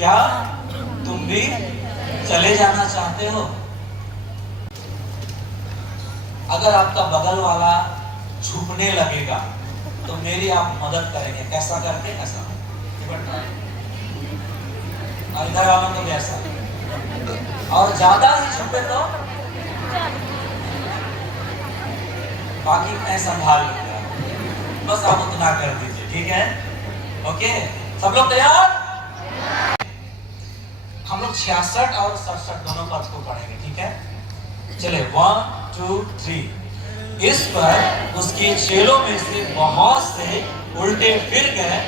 क्या तुम भी चले जाना चाहते हो? अगर आपका बगल वाला झुकने लगेगा तो मेरी आप मदद करेंगे, कैसा करके? ऐसा। और इधर वालों को भी ऐसा, और ज्यादा ही झुके तो बाकी मैं संभाल लूंगा, बस आप उतना कर दीजिए, ठीक है? ओके, सब लोग तैयार? हम लोग 66 और 67 दोनों पद को पढ़ेंगे, ठीक है? चले 1 2 3। इस पर उसके चेलों में से बहुत से उल्टे फिर गए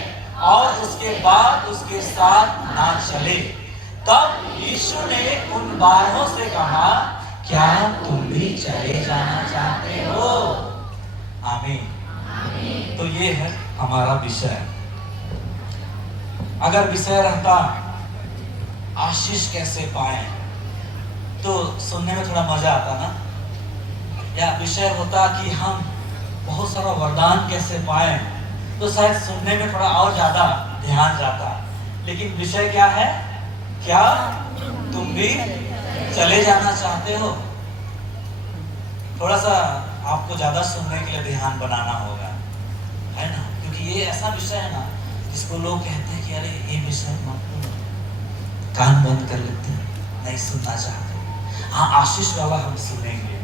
और उसके बाद उसके साथ ना चले। तब यीशु ने उन 12 से कहा, क्या तुम भी चले जाना चाहते हो? आमीन। तो ये है हमारा विषय। अगर विषय रहता आशीष कैसे पाए तो सुनने में थोड़ा मजा आता ना, या विषय होता कि हम बहुत सारा वरदान कैसे पाए तो शायद सुनने में थोड़ा और ज्यादा ध्यान जाता। लेकिन विषय क्या है? क्या तुम भी चले जाना चाहते हो? थोड़ा सा आपको ज्यादा सुनने के लिए ध्यान बनाना होगा, है ना? क्योंकि ये ऐसा विषय है ना जिसको लोग कहते हैं कि अरे ये विषय मत, कान बंद कर लेते हैं, नहीं सुनना चाहते। हाँ, आशीष वाला हम सुनेंगे,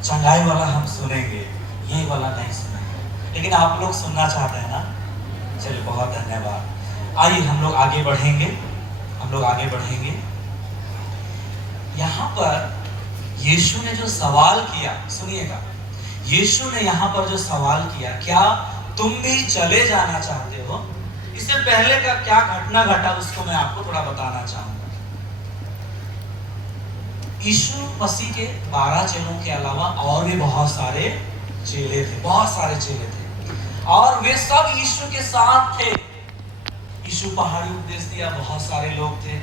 चंगाई वाला हम सुनेंगे, ये वाला नहीं सुनेंगे। लेकिन आप लोग सुनना चाहते हैं ना? चलिए, बहुत धन्यवाद। आइए हम लोग आगे बढ़ेंगे, यहाँ पर यीशु ने जो सवाल किया, सुनिएगा, यीशु ने यहाँ पर जो सवाल किया, क्या तुम भी चले जाना चाहते हो? इससे पहले का क्या घटना घटा उसको मैं आपको थोड़ा बताना चाहूंगा। यीशु मसीह के 12 चेलों के अलावा और भी बहुत सारे चेले थे, और वे सब यीशु के साथ थे। यीशु पहाड़ी उपदेश दिया, बहुत सारे लोग थे।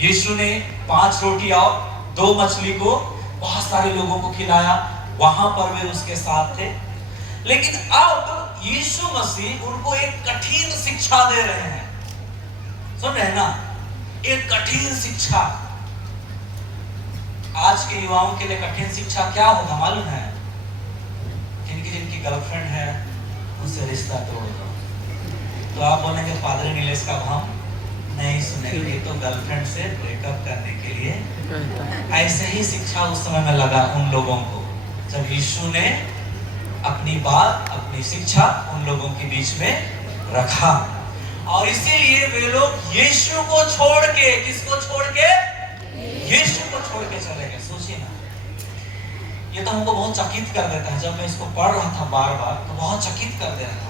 यीशु ने 5 रोटी और 2 मछली को बहुत सारे लोगों को खिलाया, वहां पर वे उसके साथ थे। लेकिन अब यीशु मसीह उनको एक कठिन शिक्षा दे रहे हैं। सुन रहे हैं ना? एक कठिन शिक्षा। आज के युवाओं के लिए कठिन शिक्षा क्या होगा मालूम है? जिनकी गर्लफ्रेंड है उनसे रिश्ता तोड़ दो। तो आप बोलेंगे पादरी नीलेश का भाव नहीं सुनेंगे, तो गर्लफ्रेंड से ब्रेकअप करने के लिए। ऐसे ही शिक्षा उस समय में लगा उन लोगों को, जब यीशु ने अपनी बात, अपनी शिक्षा उन लोगों के बीच में रखा। और इसीलिए वे लोग यीशु को छोड़ के, किसको छोड़ के? यीशु को छोड़ के चले गए। सोचिए ना, ये तो हमको बहुत चकित कर देता है। जब मैं इसको पढ़ रहा था बार बार तो बहुत चकित कर दे रहा था।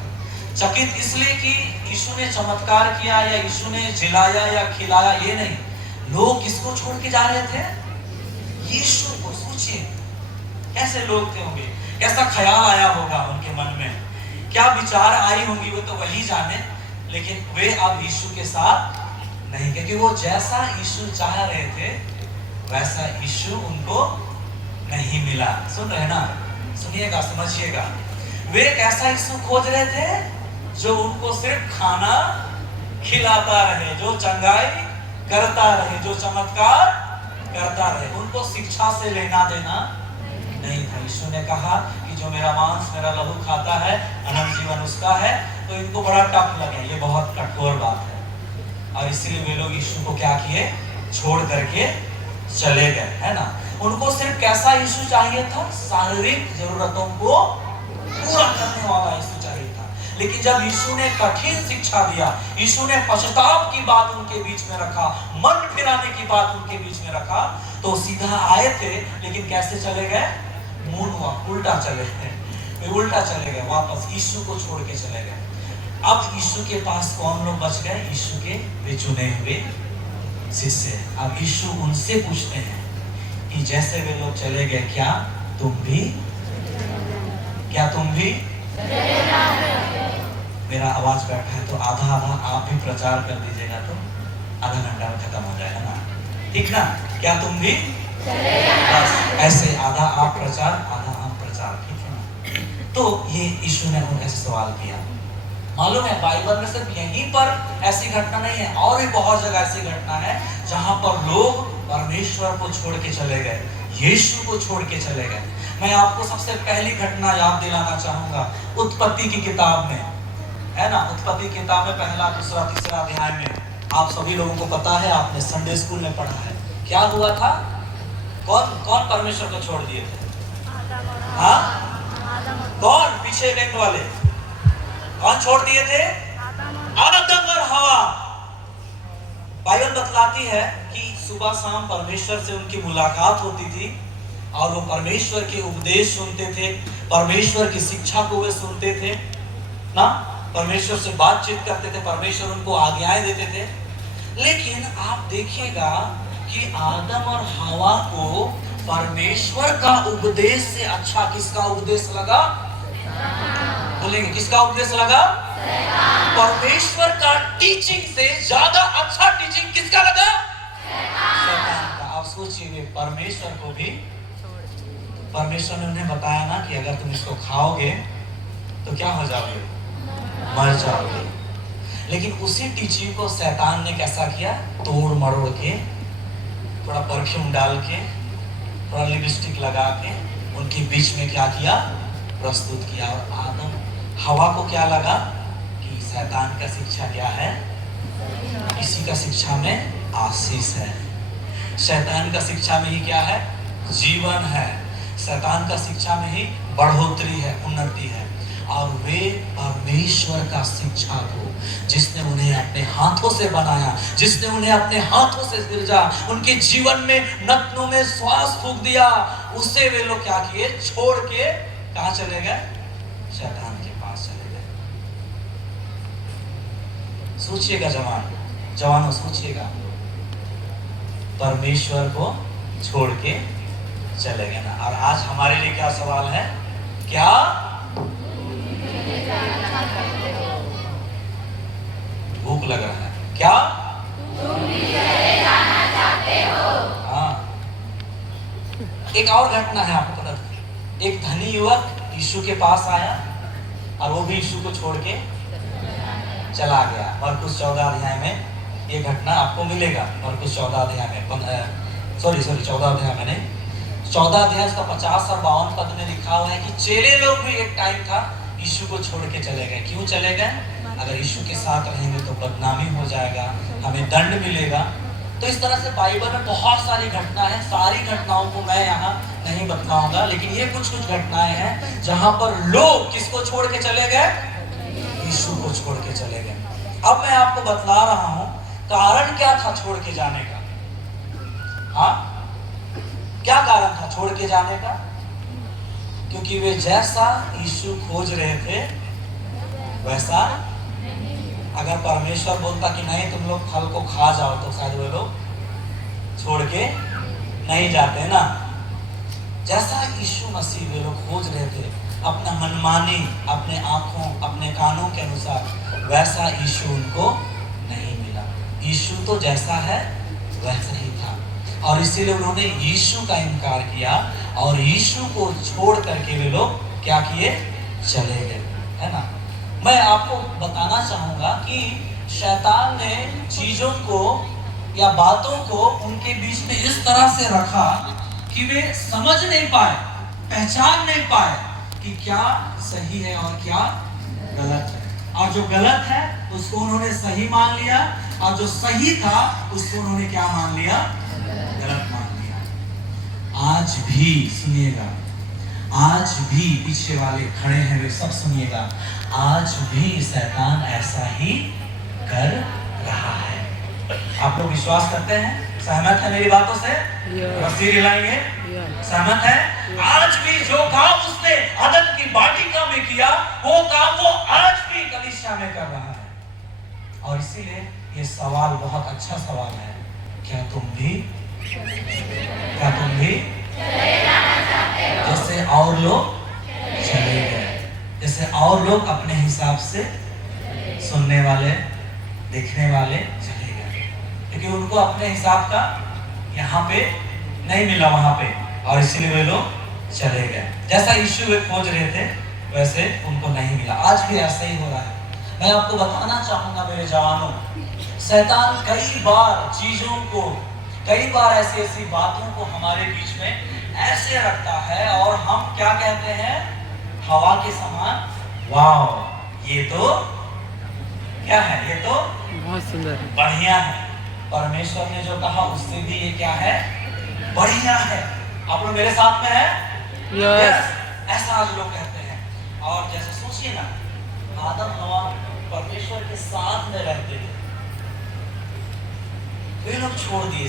चकित इसलिए कि यीशु ने चमत्कार किया या यीशु ने जिलाया या खिलाया, ये नहीं। लोग किसको छोड़ के जा रहे थे? यीशु को। सोचिए कैसे लोग थे होंगे, कैसा ख्याल आया होगा उनके मन में, क्या विचार आई होंगी, वो तो वही जाने। लेकिन वे अब यीशु के साथ नहीं, क्योंकि वो जैसा यीशु चाह रहे थे वैसा यीशु उनको नहीं मिला। सुन रहे ना? सुनिएगा, समझिएगा। वे एक ऐसा यीशु खोज रहे थे जो उनको सिर्फ खाना खिलाता रहे, जो चंगाई करता रहे, जो चमत्कार करता रहे। उनको शिक्षा से लेना देना नहीं था। यीशु ने कहा कि जो मेरा मांस, मेरा लहू खाता है, अनंत जीवन उसका है। तो इनको बड़ा टफ लगे, ये बहुत कठोर बात है। और इसीलिए वे लोग यीशु को क्या किए? छोड़ करके चले गए, है ना? उनको सिर्फ कैसा यीशु चाहिए था? शारीरिक जरूरतों को पूरा करने वाला यीशु चाहिए था। लेकिन जब यीशु ने कठिन शिक्षा दिया, यीशु ने पश्चाताप की बात उनके बीच में रखा, मन फिराने की बात उनके बीच में रखा, तो सीधा आए थे, लेकिन कैसे चले गए? मून हुआ, उल्टा चले गए, उल्टा चले गए, वापस यीशु को छोड़ के चले गए। अब यीशु के पास कौन लोग बच गए? यीशु के वे चुने हुए शिष्य। अब यीशु उनसे पूछते हैं कि जैसे वे लोग चले गए, क्या तुम भी मेरा आवाज बैठा है तो आधा आधा आप भी प्रचार कर दीजिएगा, तो आधा घंटा में खत्म हो जाएगा ना, ठीक ना? क्या तुम भी? बस ऐसे आधा आप प्रचार, आधा हम प्रचार, ठीक है ना? तो ये यीशु ने उनसे सवाल किया। मालूम है बाइबल में सिर्फ यहीं पर ऐसी घटना नहीं है, और भी बहुत जगह ऐसी घटना है जहां पर लोग परमेश्वर को छोड़ के चले गए, यीशु को छोड़ के चले गए। मैं आपको सबसे पहली घटना याद दिलाना चाहूंगा, उत्पत्ति की किताब में, है ना, उत्पत्ति की किताब में पहला, दूसरा, तीसरा अध्याय में आप सभी लोगों को पता है, आपने संडे स्कूल में पढ़ा है। क्या हुआ था? कौन कौन परमेश्वर को छोड़ दिए थे? हाँ, कौन? पीछे टेंट वाले कौन छोड़ दिए थे? आदम और हवा। बाइबल बतलाती है कि सुबह शाम परमेश्वर से उनकी मुलाकात होती थी और वो परमेश्वर के उपदेश सुनते थे, परमेश्वर की शिक्षा को वे सुनते थे ना, परमेश्वर से बातचीत करते थे, परमेश्वर उनको आज्ञाएं देते थे। लेकिन आप देखिएगा कि आदम और हवा को परमेश्वर का उपदेश से अच्छा किसका उपदेश लगा? बोलेंगे किसका उपदेश लगा? परमेश्वर का टीचिंग से ज्यादा अच्छा टीचिंग किसका लगा? शैतान का। आप सोचिए, परमेश्वर को भी, परमेश्वर ने उन्हें बताया ना कि अगर तुम इसको खाओगे तो क्या हो जाओगे? मर जाओगे। लेकिन उसी टीचिंग को शैतान ने कैसा किया? तोड़ मरोड़ के, थोड़ा परफ्यूम डाल के, थोड़ा लिपस्टिक लगा के उनके बीच में क्या किया? प्रस्तुत किया। और आदम हवा को क्या लगा कि शैतान का शिक्षा क्या है? इसी का शिक्षा में आशीष है। शैतान का शिक्षा में ही क्या है? जीवन है। शैतान का शिक्षा में ही बढ़ोतरी है, उन्नति है। और वे परमेश्वर का शिक्षा को, जिसने उन्हें अपने हाथों से बनाया, जिसने उन्हें अपने हाथों से सृजा, उनके जीवन में नथनों में श्वास फूंक दिया, उसे वे लोग क्या किए? छोड़ के कहां चले गए? शैतान के पास चले गए। सोचिएगा जवानों सोचिएगा, परमेश्वर को छोड़ के चले गए ना। और आज हमारे लिए क्या सवाल है? क्या भूख लग रहा है? क्या तुम भी चले जाना चाहते हो? हाँ। एक और घटना है, आपको पता है, एक धनी युवक यीशु के पास आया और वो भी यीशु को छोड़ के चला गया। मरकुस 14 अध्याय में ये घटना आपको मिलेगा। मरकुस 14 अध्याय में 14 अध्याय में नहीं, 14 अध्याय उसका 50 और 52 पद में लिखा हुआ है कि चेले लोग भी एक टाइम था यीशु को छोड़ के चले गए। क्यों चले गए? अगर यीशु के साथ रहेंगे तो बदनामी हो जाएगा, हमें दंड मिलेगा। तो इस तरह से बाइबल में बहुत सारी घटना है। सारी घटनाओं को मैं यहाँ नहीं बतलाऊंगा, लेकिन ये कुछ घटनाएं हैं जहां पर लोग किसको छोड़ के चले गए? यीशु को छोड़ के चले गए। अब मैं आपको बतला रहा हूं कारण क्या था छोड़ के जाने का। हाँ, क्या कारण था छोड़ के जाने का? क्योंकि वे जैसा यीशु खोज रहे थे वैसा, अगर परमेश्वर बोलता कि नहीं तुम लोग फल को खा जाओ तो शायद वे लोग छोड़ के नहीं जाते ना। जैसा यीशु मसीह वे लोग खोज रहे थे अपना मनमानी, अपने आंखों, अपने कानों के अनुसार, वैसा यीशु उनको नहीं मिला। यीशु तो जैसा है वैसा ही था और इसीलिए उन्होंने यीशु का इनकार किया और यीशु को छोड़ करके वे लोग क्या किए? चले गए, है ना। मैं आपको बताना चाहूंगा कि शैतान ने चीजों को या बातों को उनके बीच में इस तरह से रखा कि वे समझ नहीं पाए, पहचान नहीं पाए कि क्या सही है और क्या गलत है। और जो गलत है उसको उन्होंने सही मान लिया और जो सही था उसको उन्होंने क्या मान लिया? गलत मान लिया। आज भी सुनिएगा, आज भी पीछे वाले खड़े हैं वे सब सुनिएगा, आज भी शैतान ऐसा ही कर रहा है। आप लोग विश्वास करते हैं? सहमत है मेरी बातों से? रस्सी हिलाएंगे? सहमत है? आज भी जो काम उसने अदन की वाटिका में किया वो काम वो आज भी कलीसिया में कर रहा है। और इसीलिए ये सवाल बहुत अच्छा सवाल है, क्या तुम भी जैसे और लोग चले गए, जैसे और लोग अपने हिसाब से सुनने वाले, देखने वाले चले गए, क्योंकि उनको अपने हिसाब का यहाँ पे नहीं मिला वहां पे, और इसीलिए वे लोग चले गए। जैसा यीशु वे खोज रहे थे वैसे उनको नहीं मिला। आज भी ऐसा ही हो रहा है। मैं आपको बताना चाहूंगा मेरे जवानों, शैतान कई बार चीजों को, कई बार ऐसी ऐसी बातों को हमारे बीच में ऐसे रखता है और हम क्या कहते हैं, हवा के समान, वाह ये तो क्या है, ये तो बहुत सुंदर है, बढ़िया है। परमेश्वर ने जो कहा उससे भी ये क्या है, बढ़िया है। आप लोग मेरे साथ में है? यस। ऐसा आज लोग कहते हैं। और जैसे सोचिए ना, आदम हवा परमेश्वर के साथ में रहते थे, वे लोग छोड़ दिए।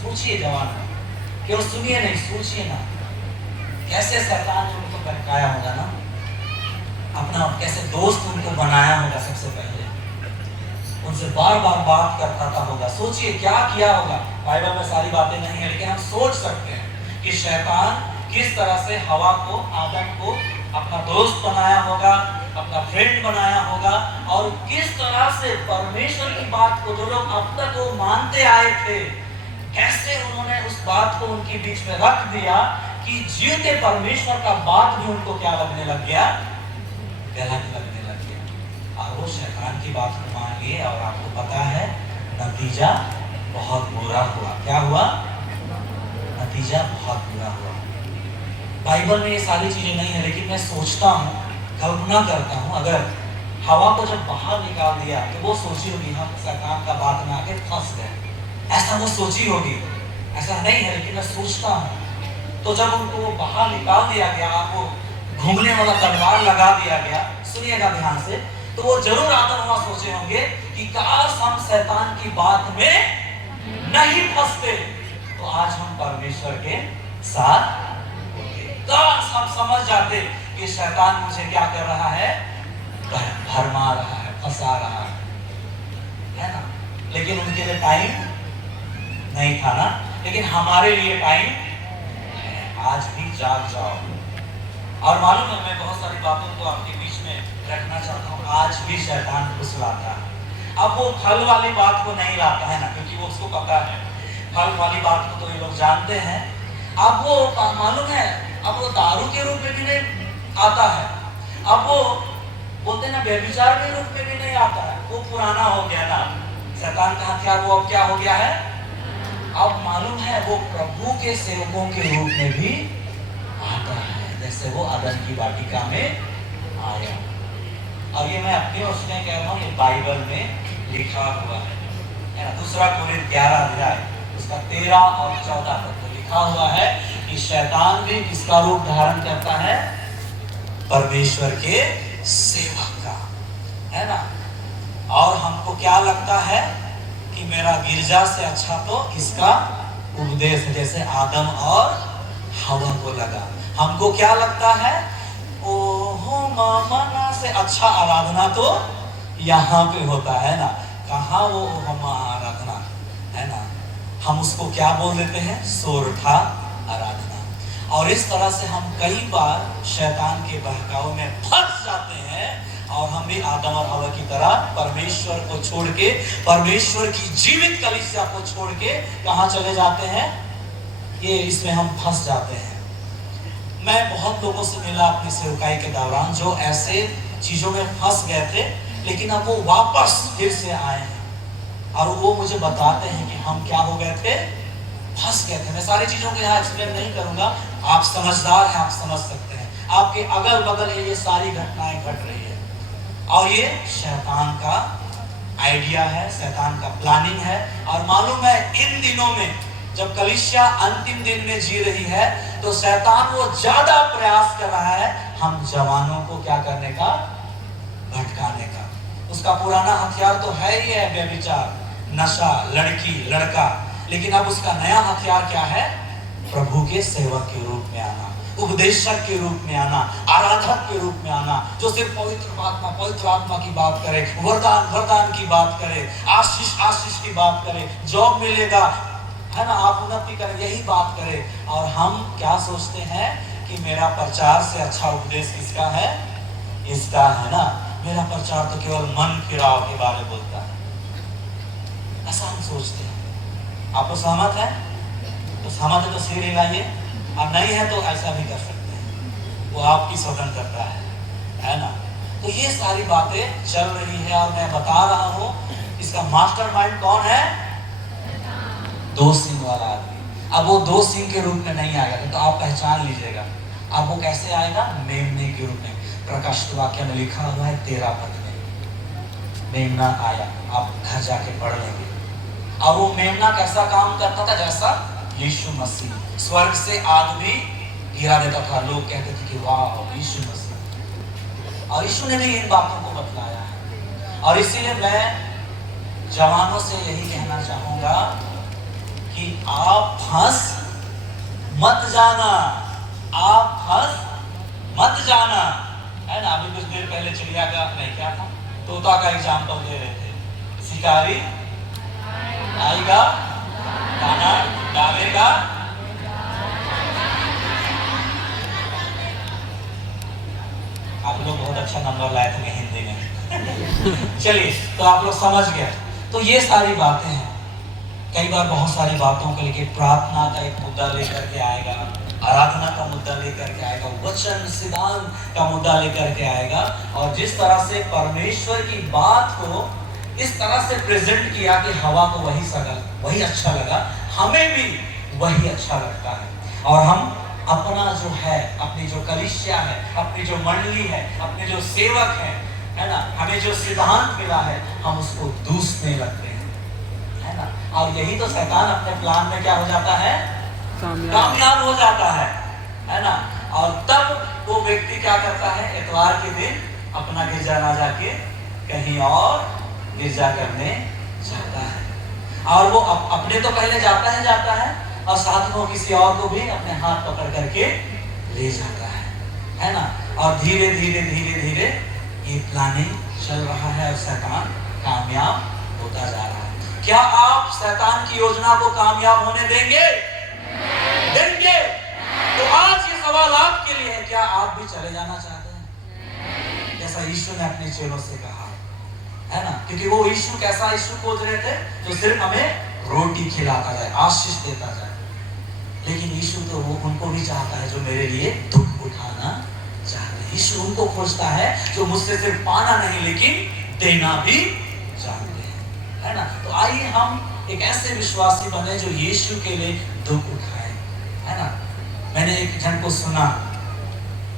सोचिए जवान, केवल सुनिए नहीं, सोचिए ना कैसे शैतान ने उनको बहकाया होगा ना, अपना कैसे दोस्त उनको बनाया होगा, सबसे पहले उनसे बार बार बात करता था होगा। सोचिए क्या किया होगा। बाइबल में सारी बातें नहीं है, लेकिन हम सोच सकते हैं कि शैतान किस तरह से हवा को, आदम को अपना दोस्त बनाया होगा, अपना फ्रेंड बनाया होगा, और किस तरह से परमेश्वर की बात को जो लोग अब तक वो मानते आए थे, कैसे उन्होंने उस बात को उनके बीच में रख दिया कि जीवते परमेश्वर का बात भी उनको क्या लगने लग गया, गलत लगने लग गया। और वो शैतान की बात को मान लिए, और आपको पता है नतीजा बहुत बुरा हुआ। क्या हुआ? नतीजा बहुत बुरा हुआ। बाइबल में ये सारी चीजें नहीं है, लेकिन मैं सोचता हूँ, कल्पना करता हूँ, अगर हवा को जब बाहर निकाल दिया तो वो सोची होगी हम शैतान का बात में आके फंस गए, ऐसा वो सोची होगी। ऐसा नहीं है, लेकिन मैं सोचता हूँ। तो जब उनको वो बाहर निकाल दिया गया, आपको घूमने वाला तलवार लगा दिया गया, सुनिएगा ध्यान से, तो वो जरूर आदम हवा सोचे होंगे कि काश हम शैतान की बात में नहीं फंसते तो आज हम परमेश्वर के साथ होते। काश हम समझ जाते कि शैतान मुझे क्या कर रहा है, भरमा रहा है, फंसा रहा है ना। लेकिन उनके लिए टाइम नहीं था ना, लेकिन हमारे लिए टाइम है। आज भी जाग जाओ। और मालूम है, मैं बहुत सारी बातों को आपके बीच में रखना चाहता हूँ। आज भी शैतान फुसलाता है। अब वो फल वाली बात को नहीं लाता है ना, क्योंकि वो उसको पता है फल वाली बात को तो ये लोग जानते हैं। अब वो मालूम है, अब वो दारू के रूप में भी नहीं आता है, अब वो बोलते हैं ना व्यभिचार के रूप में भी नहीं आता है, वो पुराना हो गया ना। शैतान का हथियार वो अब क्या हो गया है, अब मालूम है वो प्रभु के सेवकों के रूप में भी आता है, जैसे वो अदन की वाटिका में आया। और ये मैं अपने उसमें कह रहा हूँ, ये बाइबल में लिखा हुआ है ना। दूसरा कोरिन्थ 11 अध्याय उसका 13 और 14 तक तो लिखा हुआ है कि शैतान भी किसका रूप धारण करता है, परमेश्वर के सेवक का, है ना। और हमको क्या लगता है कि मेरा गिरजा से अच्छा तो इसका उपदेश, जैसे आदम और हवा को लगा। हमको क्या लगता है, ओहो मामना से अच्छा आराधना तो यहाँ पे होता है ना। कहाँ वो आराधना है ना, हम उसको क्या बोल देते हैं, सोरठा आराधना। और इस तरह से हम कई बार शैतान के बहकाव में फंस जाते हैं, और हम भी आदम और हवा की तरह परमेश्वर को छोड़ के, परमेश्वर की जीवित कलीसिया को छोड़ के कहाँ चले जाते हैं, ये इसमें हम फंस जाते हैं। मैं बहुत लोगों से मिला अपनी सेवकाई के दौरान जो ऐसे चीजों में फंस गए थे, लेकिन अब वो वापस फिर से आए हैं और वो मुझे बताते हैं कि हम क्या हो गए थे, फंस गए थे। मैं सारी चीजों को यहाँ एक्सप्लेन नहीं करूंगा, आप समझदार हैं, आप समझ सकते हैं। आपके अगल बगल ये सारी घटनाएं घट रही है, और ये शैतान का आइडिया है, शैतान का प्लानिंग है। और मालूम है इन दिनों में जब कलीसिया अंतिम दिन में जी रही है, तो शैतान वो ज्यादा प्रयास कर रहा है हम जवानों को क्या करने का, भटकाने का। उसका पुराना हथियार तो है ही है व्यभिचार, नशा, लड़की, लड़का, लेकिन अब उसका नया हथियार क्या है, प्रभु के सेवक के रूप में आना, उपदेशक के रूप में आना, आराधक के रूप में आना, जो सिर्फ पवित्र आत्मा की बात करे, वरदान की बात करे, आशीष की बात करे, जॉब मिलेगा, है ना, आप उन्नति करें, यही बात करे। और हम क्या सोचते हैं कि मेरा प्रचार से अच्छा उपदेश किसका है, इसका है ना। मेरा प्रचार तो केवल मन फिराव के बारे में बोलता है, ऐसा हम सोचते हैं। आप तो सहमत है? तो सहमत है तो सिर हिलाइए, और नहीं है तो ऐसा भी कर सकते हैं, वो आपकी स्वतंत्रता है ना। तो ये सारी बातें चल रही है और मैं बता रहा हूं इसका मास्टरमाइंड कौन है? दो सिंह वाला आदमी। अब वो दो सिंह के रूप में नहीं आएगा, तो आप पहचान लीजिएगा। अब वो कैसे आएगा? मेमने के रूप में। प्रकाशित वाक्य में लिखा हुआ है 13 पद में मेमना आया। आप घर जाके पढ़ लेंगे। और वो मेमना कैसा काम करता था? जैसा यीशु मसीह स्वर्ग से आग भी गिरा देता था। लोग कहते थे कि वाह यीशु मसीह। और यीशु ने भी इन बातों को बतलाया है। और इसीलिए मैं जवानों से यही कहना चाहूंगा कि आप फंस मत जाना, आप फंस मत जाना, है ना। अभी कुछ देर पहले चिड़िया का नहीं क्या था, तोता का एग्जाम्पल दे रहे थे। शिकारी आएगा, दाना डालेगा, आप लोग बहुत अच्छा नंबर लाए थे हिंदी में। चलिए, तो आप लोग समझ गए। तो ये सारी बातें हैं। कई बार बहुत सारी बातों को लेकर प्रार्थना का एक मुद्दा लेकर के आएगा, आराधना का मुद्दा लेकर के आएगा, वचन सिद्धांत का मुद्दा लेकर के आएगा। और जिस तरह से परमेश्वर की बात को इस तरह से प्रेजेंट किया कि हवा को वही सगल वही अच्छा लगा, हमें भी वही अच्छा लगता है। और हम अपना जो है, अपनी जो कलीसिया है, अपनी जो मंडली है, अपने जो सेवक है ना, हमें जो सिद्धांत मिला है, हम उसको दूसने लगते हैं, है ना। और यही तो शैतान अपने प्लान में क्या हो जाता है? कामयाब हो जाता है ना। और तब वो व्यक्ति क्या करता है? इतवार के दिन अपना गिरजा ना जाके कहीं और गिरजा करने जाता है। और वो अपने तो पहले जाता है और साथ में वो किसी और को भी अपने हाथ पकड़ करके ले जाता है ना। और धीरे धीरे धीरे धीरे ये प्लानिंग चल रहा है और शैतान कामयाब होता जा रहा है। क्या आप शैतान की योजना को कामयाब होने देंगे? देंगे? तो आज ये सवाल आपके लिए है, क्या आप भी चले जाना चाहते हैं जैसा यीशु ने अपने चेलों से कहा, है ना। क्योंकि वो यीशु कैसा यीशु खोज रहे थे? जो सिर्फ हमें रोटी खिलाता जाए, आशीष देता जाए। लेकिन यीशु तो वो उनको भी चाहता है जो मेरे लिए दुख उठाना चाहते हैं। यीशु उनको खोजता है जो मुझसे सिर्फ पाना नहीं लेकिन देना भी जानते हैं, है ना। तो आइए हम एक ऐसे विश्वासी बने जो यीशु के लिए दुख उठाए, है ना। मैंने एक जन को सुना,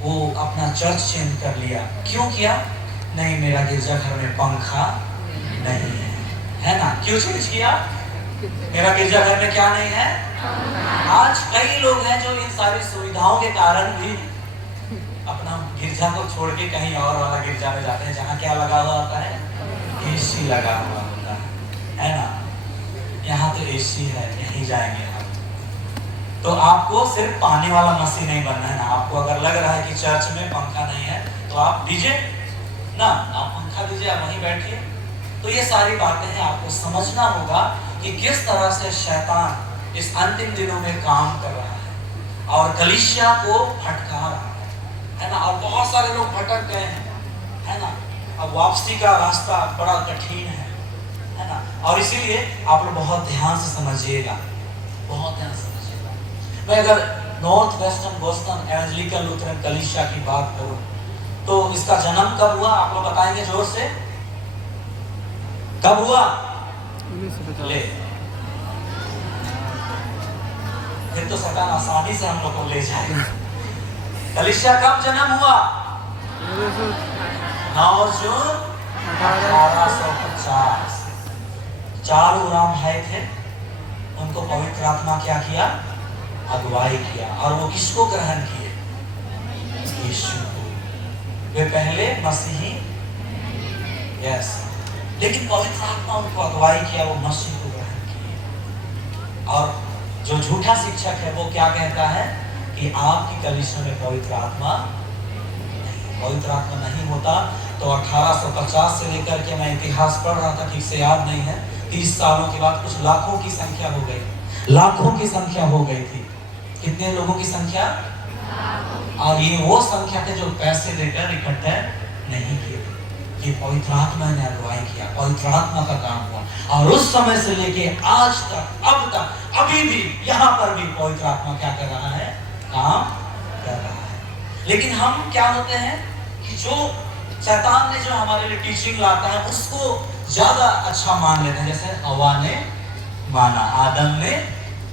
वो अपना चर्च चेंज कर लिया। क्यों किया? नहीं, मेरा गिरजाघर में पंखा नहीं है ना। क्यों चेंज किया? मेरा गिरजाघर में क्या नहीं है? आज कई लोग हैं जो इन सारी सुविधाओं के कारण भी अपना गिरजा को छोड़ के कहीं और वाला गिरजा में जाते हैं जहाँ क्या लगा हुआ होता है? एसी लगा हुआ होता है ना। यहाँ तो एसी है, यहीं जाएंगे हम। तो आपको सिर्फ पानी वाला मसीह नहीं बनना है ना। आपको अगर लग रहा है कि चर्च में पंखा नहीं है तो आप दीजिए ना, आप पंखा दीजिए, आप वहीं बैठिए। तो ये सारी बातें हैं, आपको समझना होगा कि किस तरह से शैतान इस अंतिम दिनों में काम कर रहा है और कलीसिया को भटका रहा है ना। और बहुत सारे लोग भटक गए हैं, है ना। अब वापसी का रास्ता बड़ा कठिन है ना। और इसीलिए आप लोग बहुत ध्यान से समझिएगा, बहुत ध्यान से समझिएगा। मैं अगर north western Boston evangelical Lutheran कलीसिया की बात करूं तो इसका जन्म कब हुआ? आप लोग बताएंगे जोर से, कब हुआ? ले, फिर तो शैतान आसानी से हम लोग को ले जाएगा। कलीसिया कब जन्म हुआ? 9 जून 1850। 4 गुलाम भाई थे, उनको पवित्र आत्मा क्या किया? अगुवाई किया। और वो किसको ग्रहण किए? यीशु को। वे पहले मसीही, यस, लेकिन पवित्र आत्मा उनको अगुवाई किया, वो मसीह को ग्रहण किए। और जो झूठा शिक्षक है वो क्या कहता है कि आपकी कलीसिया में पवित्र आत्मा नहीं होता। तो 1850 से लेकर के मैं इतिहास पढ़ रहा था, ठीक से याद नहीं है, 30 सालों के बाद कुछ लाखों की संख्या हो गई, लाखों की संख्या हो गई थी। कितने लोगों की संख्या? और ये वो संख्या थे जो पैसे देकर इकट्ठे नहीं किए थे। ये पवित्र आत्मा ने अगुवाई किया, पवित्र आत्मा का काम हुआ। और उस समय से लेके आज तक, अब तक, अभी भी यहाँ पर भी पवित्र आत्मा क्या कर रहा है? काम कर रहा है। लेकिन हम क्या होते हैं कि जो शैतान ने जो हमारे लिए टीचिंग लाता है उसको ज्यादा अच्छा मान लेते हैं। जैसे हवा ने माना, आदम ने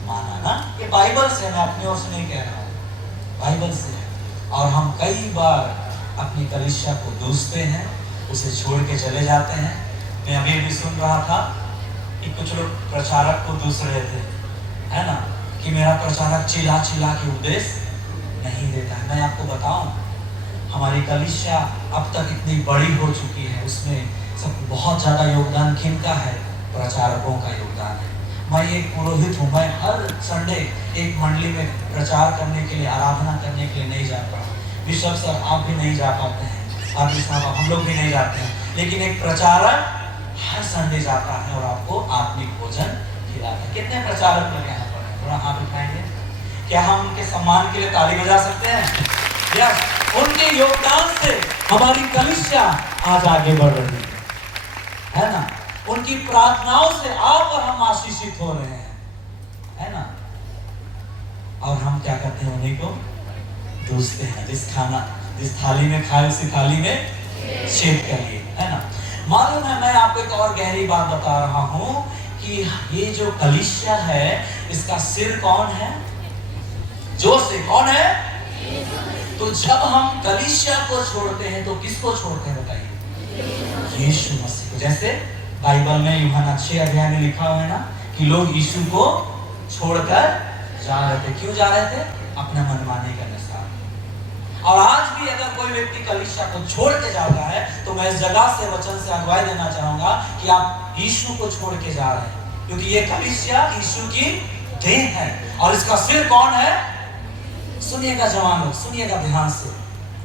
माना ना, ये बाइबल से, मैं अपनी ओर से नहीं कह रहा हूँ, बाइबल से है। और हम कई बार अपनी कलीसिया को दूसते हैं, उसे छोड़ के चले जाते हैं। मैं अभी भी सुन रहा था कि कुछ लोग प्रचारक को दूस रहे थे, है ना, कि मेरा प्रचारक चिल्ला चिल्ला के उपदेश नहीं देता है। मैं आपको बताऊं, हमारी कलीसिया अब तक इतनी बड़ी हो चुकी है, उसमें सब बहुत ज्यादा योगदान किनका है? प्रचारकों का योगदान है। मैं एक पुरोहित हूँ, मैं हर संडे एक मंडली में प्रचार करने के लिए, आराधना करने के लिए नहीं जाता हूँ। बिशप सर आप भी नहीं जा पाते हैं, आदि साहब हम लोग भी नहीं जाते हैं, लेकिन एक प्रचारक हर संडे जाता है और आपको आत्मिक भोजन खिलाता है। कितने प्रचारक लोग यहाँ पर हैं? थोड़ा हाथ उठाएंगे। क्या हम उनके सम्मान के लिए ताली बजा सकते हैं? यस, उनके योगदान से हमारी कलीसिया आज आगे बढ़ रही है ना। उनकी प्रार्थनाओं से आप और हम आशीषित हो रहे हैं, है ना। और हम क्या करते हैं? उन्हीं को दूसते हैं। जिस थाली में खाए उसी थाली में छेद करिए, है ना। मालूम है, मैं आपको एक और गहरी बात बता रहा हूं कि ये जो कलीसिया है इसका सिर कौन है? जोर से कौन है? तो जब हम कलीसिया को छोड़ते हैं तो किसको छोड़ते हैं बताइए? यीशु मसीह को। जैसे बाइबल में यूहन्ना 6 अध्याय में लिखा हुआ है ना कि लोग यीशु को छोड़कर जा रहे थे। क्यों जा रहे थे? अपना मनमानी के अनुसार। और आज भी अगर कोई व्यक्ति कलीसिया को छोड़ के जाता है तो मैं इस जगह से वचन से अगुवाई देना चाहूंगा कि आप यीशु को छोड़ के जा रहे हैं, क्योंकि ये कलीसिया यीशु की देह है। और इसका सिर कौन है? सुनिएगा जवान लोग, सुनिएगा ध्यान से,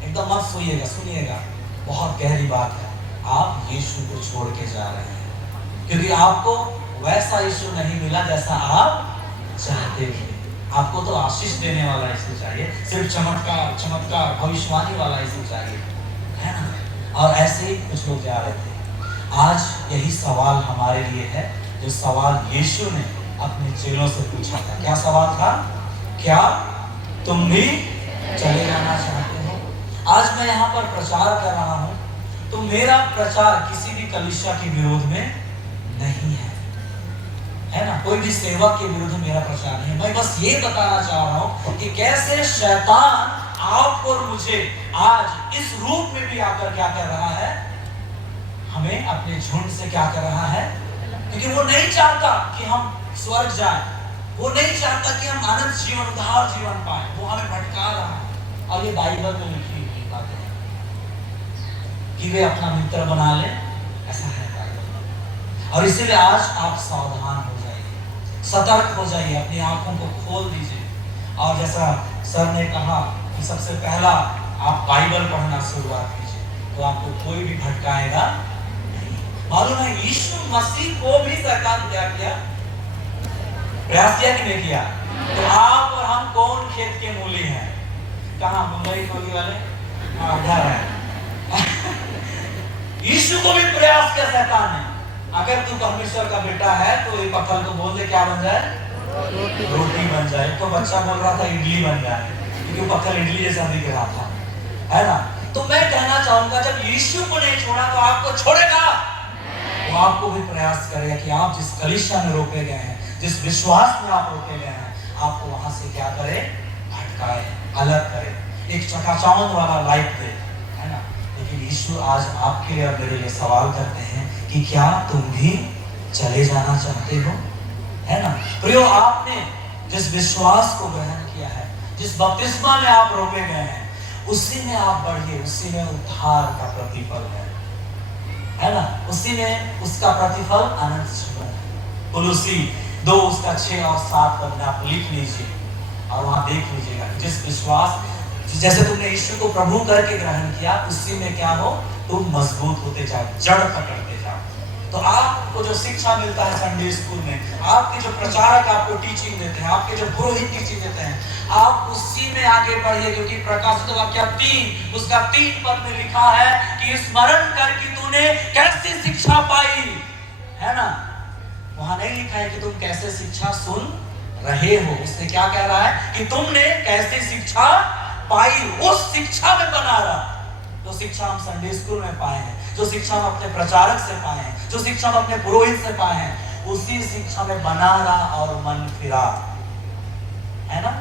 एकदम मत सोइएगा, सुनिएगा, बहुत गहरी बात है। आप यीशु को छोड़ के जा रहे हैं क्योंकि आपको वैसा यीशु नहीं मिला जैसा आप चाहते थे। आपको तो आशीष देने वाला यीशु चाहिए, सिर्फ चमत्कार भविष्यवाणी वाला यीशु चाहिए, है ना। और ऐसे ही कुछ लोग जा रहे थे। आज यही सवाल हमारे लिए है, जो सवाल यीशु ने अपने चेलों से पूछा था। क्या सवाल था? क्या तुम भी चले जाना चाहते हो? आज मैं यहाँ पर प्रचार कर रहा हूँ तो मेरा प्रचार किसी भी कलीसिया के विरोध में नहीं है ना। कोई भी सेवक के विरुद्ध मेरा प्रचार नहीं है। मैं बस ये बताना चाह रहा हूँ कि कैसे शैतान आपको और मुझे आज इस रूप में भी आकर क्या कर रहा है? हमें अपने झुंड से क्या कर रहा है? क्योंकि वो नहीं चाहता कि हम स्वर्ग जाएं, वो नहीं चाहता कि हम अनंत जीवन, उद्धार जीवन पाएं। वो हमें भटका रहा है। और ये बाइबल में लिखी हुई बातें हैं कि वे अपना मित्र बना ले, ऐसा है बाइबल। और इसीलिए आज आप सावधान हो जाइए, सतर्क हो जाइए, अपनी आंखों को खोल दीजिए। और जैसा सर ने कहा कि सबसे पहला आप बाइबल पढ़ना शुरुआत कीजिए, तो आपको कोई भी भटकाएगा नहीं। मालूम है यीशु मसीह को भी सरकार क्या किया? प्रयास किया कि नहीं किया? तो आप और हम कौन खेत के मूली हैं? कहाँ मुंबई कोली वाले? हाँ, उधर है। यीशु को भी प्रयास किया शैतान ने, अगर तू परमेश्वर का बेटा है तो ये पत्थर को बोल दे क्या बन जाए? रोटी बन जाए। तो बच्चा बोल रहा था इडली बन जाए, क्योंकि पत्थर इडली जैसा दिख रहा था, है ना। तो मैं कहना चाहूंगा जब यीशु को नहीं छोड़ा तो आपको छोड़ेगा? वो आपको भी प्रयास करेगा कि आप जिस कलीसिया में रोके गए हैं, जिस विश्वास में आप रोके गए हैं, आपको वहां से क्या करे? भटकाए, अलग करे, एक चकाचौंध वाला लाइफ दे, है ना। लेकिन यीशु आज आपके लिए और मेरे लिए सवाल करते हैं कि क्या तुम भी चले जाना चाहते हो? है ना। प्रियो, आपने जिस विश्वास को ग्रहण किया है, जिस बपतिस्मा में आप रोके गए हैं, उसी में आप बढ़िए, उसी में उद्धार का प्रतिफल है ना। उसी में उसका प्रतिफल अनंत जीवन है। कुलुसी 2 उसका 6 और 7 पद में आप लिख लीजिए और वहां देख लीजिएगा कि जिस विश्वास, जैसे तुमने यीशु को प्रभु करके ग्रहण किया, उसी में क्या हो? तुम मजबूत होते जाओ, जड़ पकड़ते जाओ। तो आपको जो शिक्षा मिलता है संडे स्कूल में, आपके जो प्रचारक आपको टीचिंग देते हैं, आपके जो पुरोहित टीचिंग देते हैं, आप उसी में आगे बढ़िए। क्योंकि प्रकाशित वाक्य 3 उसका 3 पद में लिखा है कि स्मरण कर कि तूने कैसी शिक्षा पाई, है ना। वहां नहीं लिखा है कि तुम कैसे शिक्षा सुन रहे हो, उसने क्या कह रहा है कि तुमने कैसे शिक्षा पाई, उस शिक्षा में बना रहा, जो शिक्षा हम संडे स्कूल में पाए हैं, जो शिक्षा हम अपने प्रचारक से पाए हैं, जो शिक्षा हम अपने पुरोहित से पाए हैं, उसी शिक्षा में बना रहा और मन फिरा, है ना।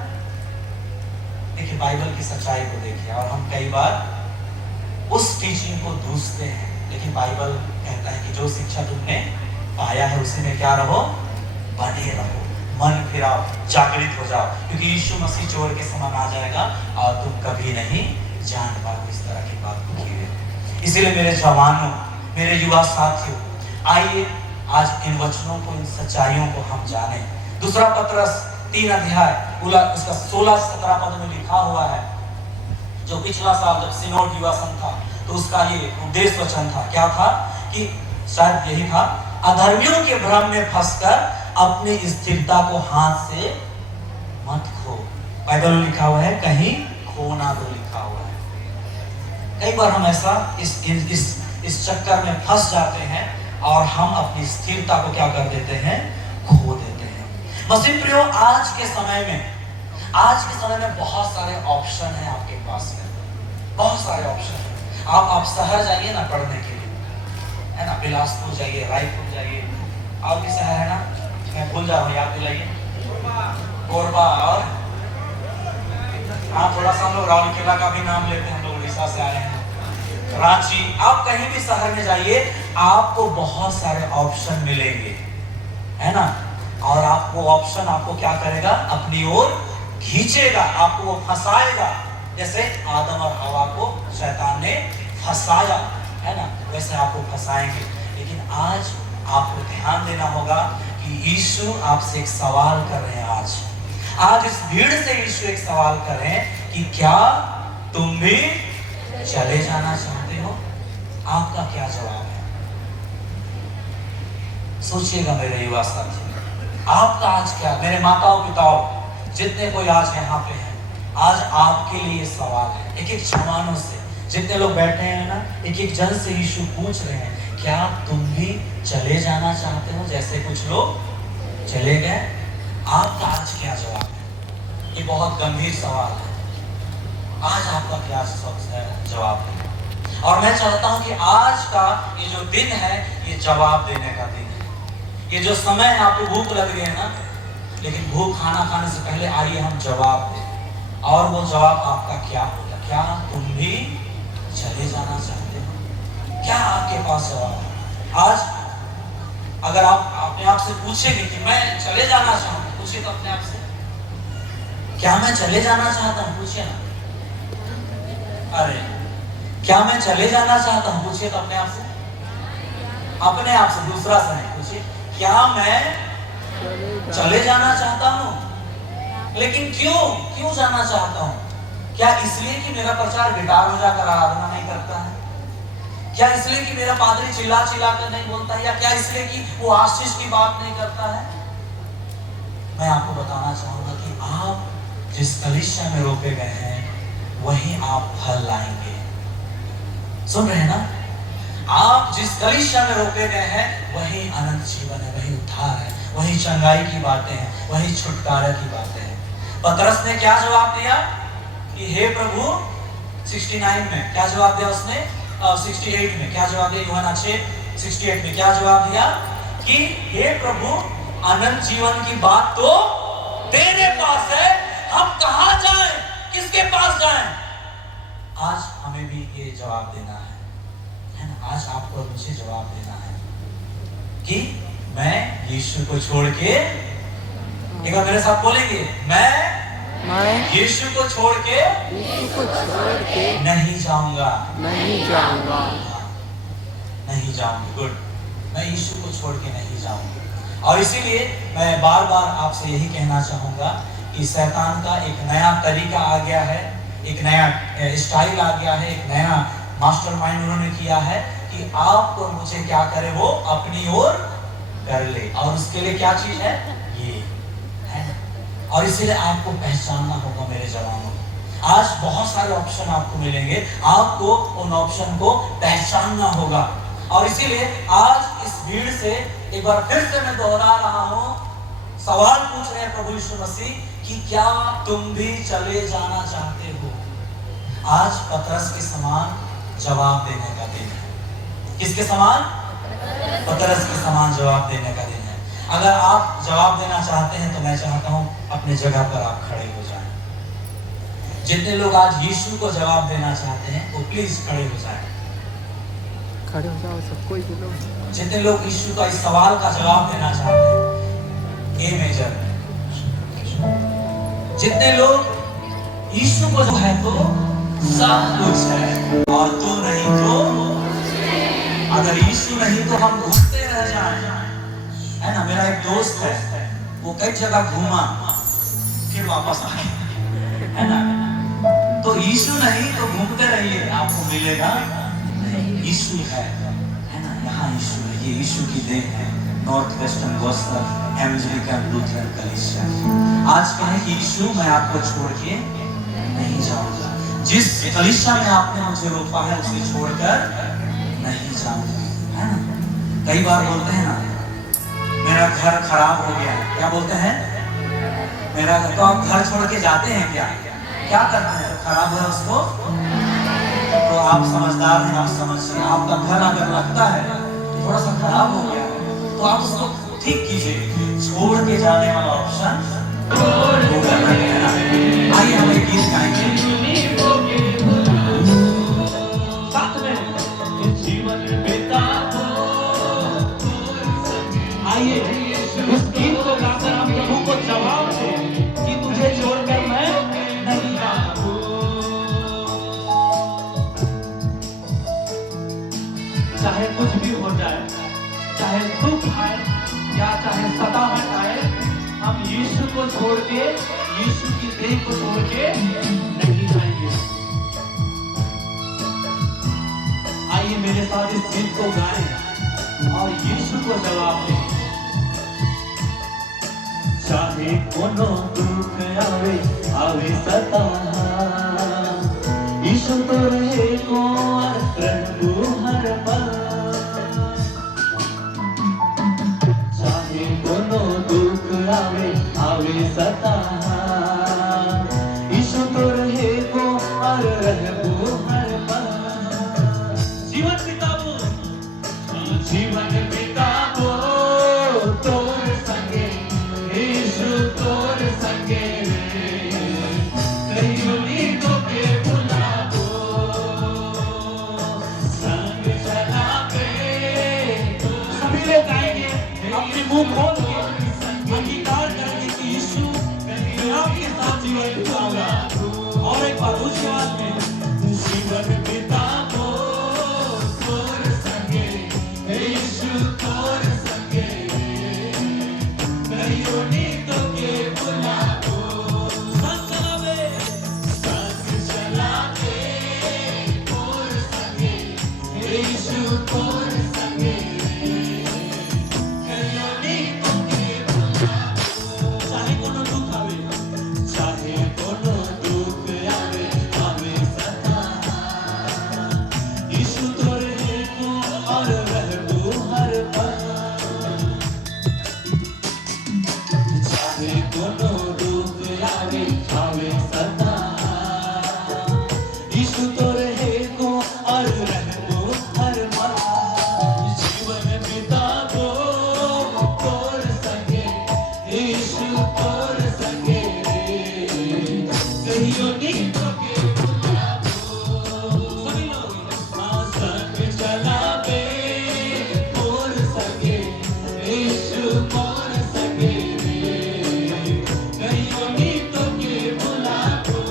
देखिए बाइबल की सच्चाई को देखिए, और हम कई बार उस टीचिंग को दूसते हैं, लेकिन बाइबल कहता है कि जो शिक्षा तुमने पाया है उसी में क्या रहो, बने रहो, मन फिराओ, जागृत हो जाओ, क्योंकि यीशु मसीह चोर के समान आ जाएगा और तुम कभी नहीं जान पाओगे इस तरह की बात को किए। इसीलिए मेरे जवानों, मेरे युवा साथियों, आइए आज इन वचनों को, इन सच्चाइयों को हम जाने। दूसरा पत्रस 3 अध्याय उसका 16-17 पद में लिखा हुआ है, जो पिछला साल जब सिनोड युवा संघ था तो उसका ये उपदेश वचन था। क्या था कि शायद यही था, अधर्मियों के भ्रम में फंसकर अपनी स्थिरता को हाथ से मत खो। बाइबल में लिखा हुआ है कहीं खोना दो, लिखा हुआ है। कई बार हम ऐसा इस चक्कर में फंस जाते हैं और हम अपनी स्थिरता को क्या कर देते हैं, खो देते हैं। मसीह प्रियो, आज के समय में बहुत सारे ऑप्शन हैं आपके पास में, बहुत सारे ऑप्शन हैं। आप शहर जाइए ना पढ़ने के लिए, है ना, बिलासपुर जाइए, रायपुर जाइए, और भी शहर है ना, मैं भूल जा रहा हूँ, याद दिलाइए, कोरबा, और हाँ थोड़ा सा हम लोग राउरकेला का भी नाम लेते हैं, हम लोग उड़ीसा से आए हैं, रांची। आप कहीं भी शहर में जाइए, आपको बहुत सारे ऑप्शन मिलेंगे, है ना, और आपको ऑप्शन आपको क्या करेगा, अपनी ओर खींचेगा, आपको वो फंसाएगा। जैसे आदम और हवा को शैतान ने फंसाया, है ना, वैसे आपको फंसाएंगे। लेकिन आज आपको ध्यान देना होगा कि यीशु आपसे एक सवाल कर रहे हैं। आज इस भीड़ से यीशु एक सवाल कर रहे हैं कि क्या तुम भी चले जाना चाहते हो? आपका क्या जवाब है? सोचिएगा मेरे युवा साथी, आपका आज क्या, मेरे माताओं पिताओं, जितने कोई आज यहाँ पे हैं, आज आपके लिए सवाल है। एक एक जवानों से, जितने लोग बैठे हैं ना, एक एक जन से यीशु पूछ रहे हैं, क्या तुम भी चले जाना चाहते हो जैसे कुछ लोग चले गए? आपका आज क्या जवाब है? ये बहुत गंभीर सवाल है। आज आपका क्या जवाब है? और मैं चाहता हूं कि आज का ये जो दिन है, ये जवाब देने का दिन है। ये जो समय है, आपको भूख लग रही है ना, लेकिन भूख खाना खाने से पहले आइए हम जवाब दें। और वो जवाब आपका क्या होगा? क्या तुम भी चले जाना चाहते हो? क्या आपके पास जवाब है? आज अगर आप अपने आप से पूछेंगे कि मैं चले जाना चाहता हूं, पूछिए तो अपने आप से, क्या मैं चले जाना चाहता हूं? पूछिए ना। अरे क्या मैं चले जाना चाहता हूं? पूछिए तो अपने आप से, अपने आप से, दूसरा से नहीं। पूछिए, क्या मैं चले जाना चाहता हूं? लेकिन क्यों जाना चाहता हूं? क्या इसलिए कि मेरा प्रचार गिटार में जाकर आराधना नहीं करता है? क्या इसलिए कि मेरा पादरी चिल्ला कर नहीं बोलता है? या क्या इसलिए कि वो आशीष की बात नहीं करता है? मैं आपको बताना चाहूंगा कि आप जिस कलीसिया में रोपे गए हैं, वहीं आप फल लाएंगे। सुन रहे हैं ना? आप जिस कलीसिया में रोपे गए हैं, वही अनंत जीवन है, वही उद्धार है, वही चंगाई की बातें हैं, वही छुटकारा की बातें हैं। पतरस ने क्या जवाब दिया कि हे प्रभु, 69 में क्या जवाब दिया उसने, 68 में क्या जवाब दिया, यूहन्ना 6:68 में क्या जवाब दिया कि हे प्रभु, अनंत जीवन की बात तो तेरे पास है, हम कहां जाएं, किसके पास जाएं? आज हमें भी ये जवाब देना है ना? आज आपको और मुझे जवाब देना है कि मैं यीशु को छोड़ के, एक बार मेरे साथ बोलेंगे, मैं यीशु को छोड़ के नहीं जाऊंगा, नहीं जाऊंगा। गुड, मैं यीशु को छोड़ के नहीं जाऊंगा। और इसीलिए मैं बार बार आपसे यही कहना चाहूंगा कि शैतान का एक नया तरीका आ गया है, एक नया स्टाइल आ गया है, एक नया मास्टरमाइंड उन्होंने किया है कि आपको मुझे क्या करे, वो अपनी ओर कर ले। और उसके लिए क्या चीज है, ये है ना। और इसीलिए आपको पहचानना होगा मेरे जवानों। आज बहुत सारे ऑप्शन आपको मिलेंगे, आपको उन ऑप्शन को पहचानना होगा। और इसीलिए आज इस भीड़ से एक बार फिर से मैं दोहरा रहा हूं, सवाल पूछ रहे हैं प्रभु यीशु मसीह कि क्या तुम भी चले जाना चाहते हो? आज पतरस के समान जवाब देने का दिन है। किसके समान? पतरस के समान जवाब देने का दिन है। अगर आप जवाब देना चाहते हैं तो मैं चाहता हूं अपने जगह पर आप खड़े हो जाएं। जितने लोग आज यीशु को जवाब देना चाहते हैं वो प्लीज खड़े हो जाएं। खड़े हो जाओ सबको ही बोलो। जितने लोग यीशु का इस सवाल का जवाब देना चाहते हैं, ए मेजर, जितने लोग यीशु को जो है तो सब कुछ है और तू नहीं तो, अगर यीशु नहीं तो हम घूमते रह जाएं, है ना। मेरा एक दोस्त है, वो कई जगह घूमा फिर वापस आ गया, है ना। तो यीशु नहीं तो घूमते रहिए, आपको मिलेगा यीशु है ना। यहाँ यीशु है, ये यीशु की देन है। नॉर्थ वेस्टर्न गॉस्पेल एवंजेलिकल लूथरन कलीसिया आज कहे कि यीशु मैं आपको छोड़ के नहीं जाऊंगा। जिस कलीसिया में आपने मुझे रोपा है उसे छोड़कर नहीं जाऊंगा, है ना। कई बार बोलते हैं ना, मेरा घर खराब हो गया है, क्या बोलते हैं? मेरा घर, तो आप घर छोड़ के जाते हैं क्या करते हैं? खराब है उसको तो आप समझदार हैं, आप समझिए। आपका घर अगर लगता है थोड़ा सा खराब हो गया है तो आप उसको ठीक कीजिए। छोड़ के जाने वाला ऑप्शन वो करना है ना। आइए हम एक गीत गाएंगे। साथ में जीवन बिता दो, आइए उस गीत को गाकर हम प्रभु को जवाब दें कि तुझे छोड़कर मैं नहीं जाऊंगा। चाहे कुछ भी हो जाए, चाहे दुख आए या चाहे सताहट आए, हम यीशु को छोड़ के, यीशु की देह को छोड़ के नहीं जाएंगे। आइए मेरे साथ इस गीत को गाएं और यीशु को जवाब दें। चाहे कोनो दुख आवे आवे सताहट, यीशु तो रहे को प्रभु हर पल। चाहे कोनो दुख आवे आवे सताहट, यीशु तो रहे को और रहबो हर पल। जीवन बिताबो, जीवन बिताबो तोर संगे, यीशु तोर संगे। कहियो नींदों के बुलाबो, संग चलावे। सभी लोग गाएंगे अपने मुंह खोल के, अंगीकार करेंगे कि यीशु मैं आपके साथ जीवन बिताऊंगा। और एक बार उसके बाद में जीवन बिताबो तोर संगे, यीशु तोर संगे। कहियो नींदों के बुलाबो, संग चलावे, संग चलावे तोर संगे, यीशु तोर संगे। कहियो नींदों के बुलाबो, चाहे कोनो दुख आवे, चाहे कोनो दुख आवे आवे सताहट, यीशु तोरे को और रहबो हर पल। चाहे कोनो दुख आवे आवे सताहट, यीशु तोरे को और रहबो हर पल। जीवन बिताबो तोर संगे, यीशु तोर संगे। कहियो नींदों के बुलाबो, सभी लोग संग चलावे तोर संगे, यीशु तोर संगे। कहियो नींदों के बुलाबो,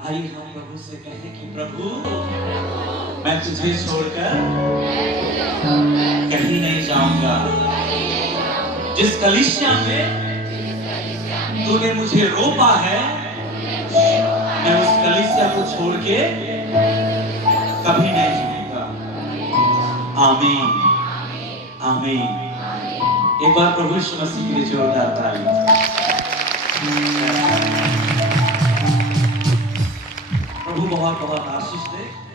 आइए हम प्रभु से कहें कि प्रभु मैं तुझे छोड़कर कहीं नहीं जाऊंगा। जिस कलीसिया में तूने मुझे रोपा है समस्या को छोड़ के कभी नहीं झुकेगा। आमीन आमीन। एक बार प्रभु यीशु मसीह के लिए जोरदार ताली। प्रभु बहुत बहुत आशीष दे।